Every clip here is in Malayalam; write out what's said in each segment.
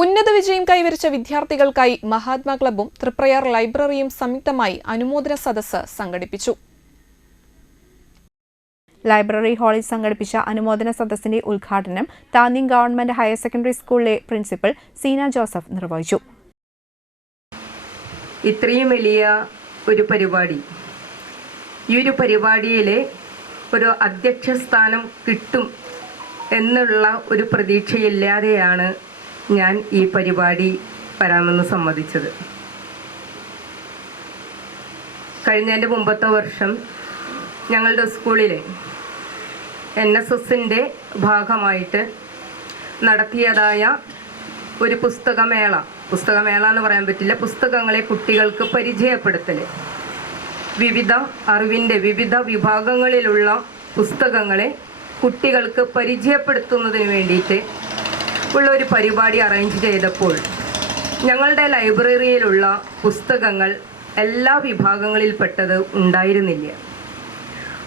ഉന്നത വിജയം കൈവരിച്ച വിദ്യാർത്ഥികൾക്കായി മഹാത്മാ ക്ലബ്ബും തൃപ്രയാർ ലൈബ്രറിയും സംയുക്തമായി അനുമോദന സദസ്സ് സംഘടിപ്പിച്ചു. ലൈബ്രറി ഹാളിൽ സംഘടിപ്പിച്ച അനുമോദന സദസ്സിന്റെ ഉദ്ഘാടനം താന്യം ഗവൺമെന്റ് ഹയർ സെക്കൻഡറി സ്കൂളിലെ പ്രിൻസിപ്പൽ സീന ജോസഫ് നിർവഹിച്ചു. ഇത്രയും വലിയ ഒരു പരിപാടി, ഈ ഒരു പരിപാടിയിലെ ഒരു അധ്യക്ഷ സ്ഥാനം കിട്ടും എന്നുള്ള ഒരു പ്രതീക്ഷയില്ലാതെയാണ് ഞാൻ ഈ പരിപാടി വരാമെന്ന് സമ്മതിച്ചത്. കഴിഞ്ഞതിൻ്റെ മുമ്പത്തെ വർഷം ഞങ്ങളുടെ സ്കൂളിലെ NSSൻ്റെ ഭാഗമായിട്ട് നടത്തിയതായ ഒരു പുസ്തകമേള എന്ന് പറയാൻ പറ്റില്ല, പുസ്തകങ്ങളെ കുട്ടികൾക്ക് പരിചയപ്പെടുത്തൽ, വിവിധ അറിവിൻ്റെ വിവിധ വിഭാഗങ്ങളിലുള്ള പുസ്തകങ്ങളെ കുട്ടികൾക്ക് പരിചയപ്പെടുത്തുന്നതിന് വേണ്ടിയിട്ട് ഉള്ള ഒരു പരിപാടി അറേഞ്ച് ചെയ്തപ്പോൾ ഞങ്ങളുടെ ലൈബ്രറിയിലുള്ള പുസ്തകങ്ങൾ എല്ലാ വിഭാഗങ്ങളിൽപ്പെട്ടത് ഉണ്ടായിരുന്നില്ല.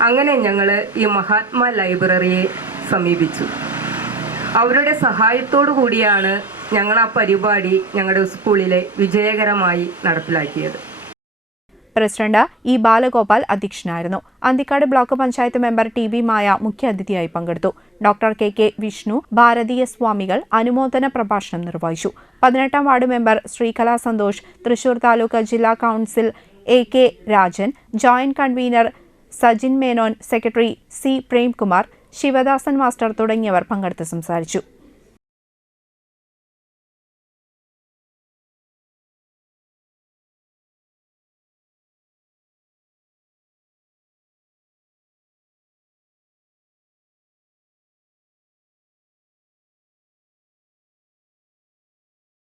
അങ്ങനെ ഞങ്ങൾ ഈ മഹാത്മാ ലൈബ്രറിയെ സമീപിച്ചു. അവരുടെ സഹായത്തോടു കൂടിയാണ് ഞങ്ങൾ ആ പരിപാടി ഞങ്ങളുടെ സ്കൂളിലെ വിജയകരമായി നടപ്പിലാക്കിയത്. പ്രസിഡന്റ് ഇ ബാലഗോപാൽ അധ്യക്ഷനായിരുന്നു. Anthikad block panchayat member TB മായ മുഖ്യാതിഥിയായി പങ്കെടുത്തു. ഡോക്ടർ KK വിഷ്ണു, ഭാരതീയ സ്വാമികൾ അനുമോദന പ്രഭാഷണം നിർവഹിച്ചു. 18ാം വാർഡ് മെമ്പർ ശ്രീകല സന്തോഷ്, തൃശൂർ താലൂക്ക് ജില്ലാ council AK Rajan, joint convener Sajin Menon, secretary C Premkumar, Sivadasan master തുടങ്ങിയവർ പങ്കെടുത്ത് സംസാരിച്ചു.